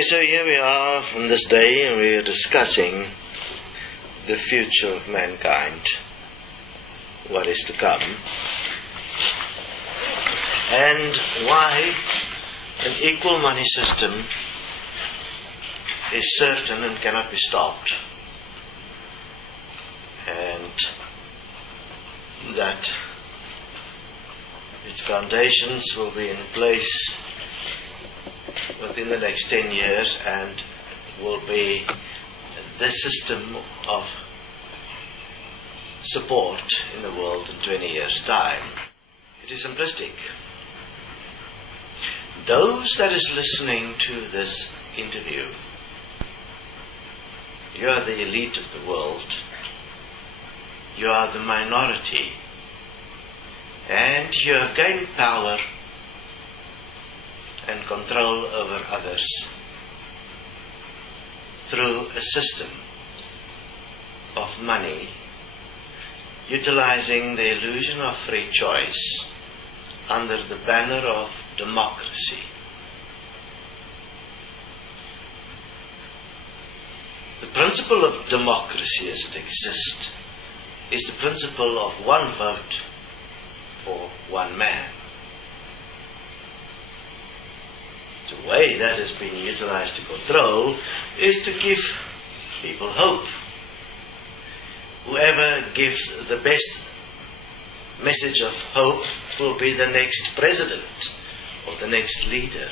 Okay, so here we are on this day and we are discussing the future of mankind, what is to come, and why an equal money system is certain and cannot be stopped, and that its foundations will be in place within the next 10 years and will be the system of support in the world in 20 years' time. It is simplistic. Those that is listening to this interview, you are the elite of the world. You are the minority. And you have gained power and control over others through a system of money, utilizing the illusion of free choice under the banner of democracy. The principle of democracy as it exists is the principle of one vote for one man. The way that has been utilized to control is to give people hope. Whoever gives the best message of hope will be the next president or the next leader.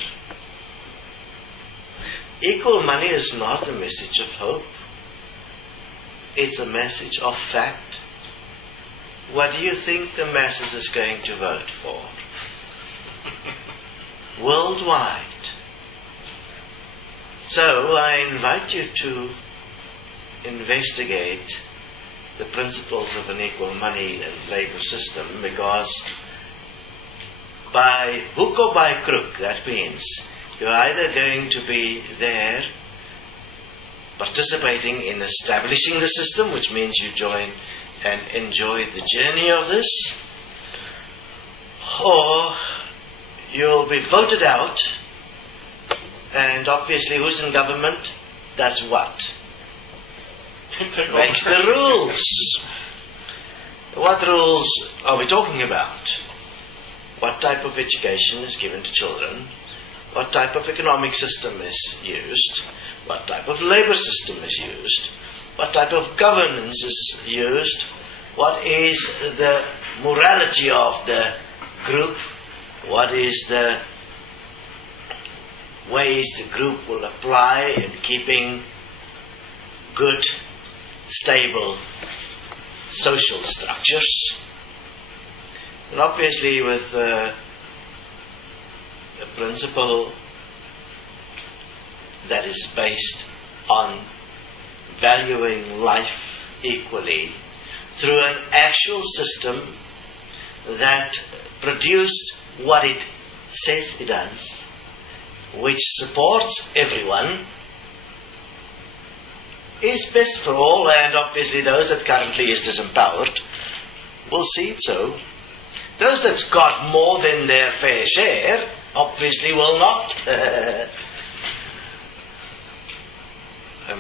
Equal money is not a message of hope. It's a message of fact. What do you think the masses is going to vote for? Worldwide. So I invite you to investigate the principles of an equal money and labor system, because by hook or by crook, that means you're either going to be there participating in establishing the system, which means you join and enjoy the journey of this, or you'll be voted out, and obviously who's in government does what? Makes the rules. What rules are we talking about? What type of education is given to children? What type of economic system is used? What type of labor system is used? What type of governance is used? What is the morality of the group? What is the ways the group will apply in keeping good, stable social structures? And obviously with the principle that is based on valuing life equally through an actual system that produced what it says it does, which supports everyone, is best for all, and obviously those that currently is disempowered will see it so. Those that's got more than their fair share obviously will not. I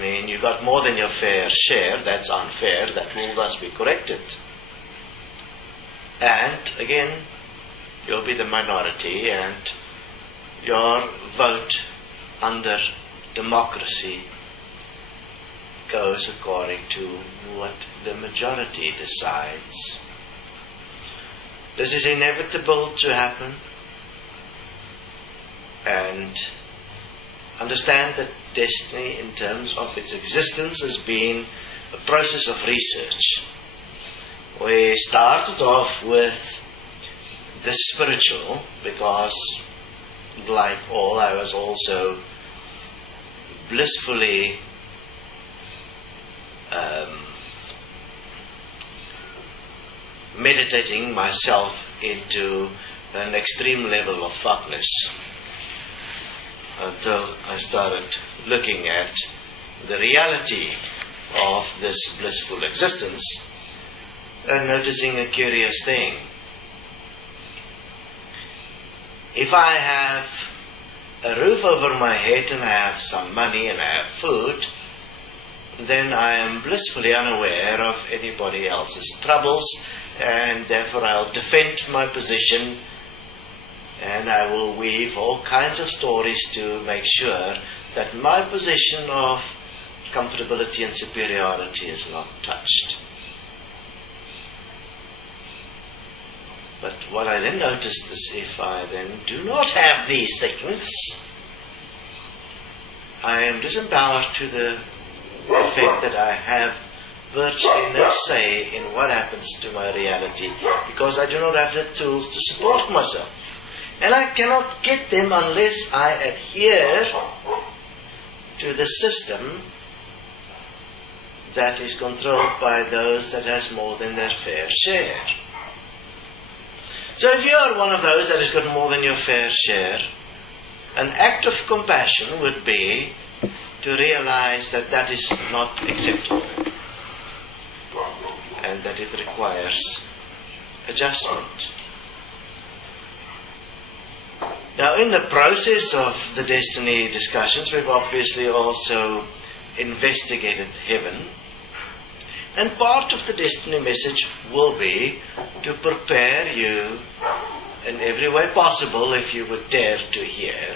mean, you got more than your fair share, that's unfair, that will thus be corrected. And again, you'll be the minority, and your vote under democracy goes according to what the majority decides. This is inevitable to happen, and understand that destiny in terms of its existence has been a process of research. We started off with the spiritual, because like all, I was also blissfully meditating myself into an extreme level of fuckness until I started looking at the reality of this blissful existence and noticing a curious thing. If I have a roof over my head and I have some money and I have food, then I am blissfully unaware of anybody else's troubles, and therefore I'll defend my position and I will weave all kinds of stories to make sure that my position of comfortability and superiority is not touched. But what I then noticed is if I then do not have these things, I am disempowered to the effect that I have virtually no say in what happens to my reality, because I do not have the tools to support myself. And I cannot get them unless I adhere to the system that is controlled by those that has more than their fair share. So if you are one of those that has got more than your fair share, an act of compassion would be to realize that that is not acceptable and that it requires adjustment. Now, in the process of the destiny discussions, we've obviously also investigated heaven. And part of the destiny message will be to prepare you in every way possible, if you would dare to hear,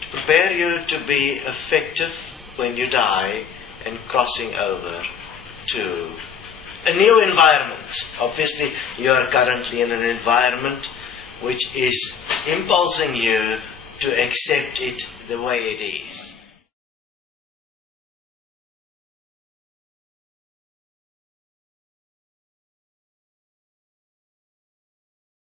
to prepare you to be effective when you die and crossing over to a new environment. Obviously, you are currently in an environment which is impulsing you to accept it the way it is.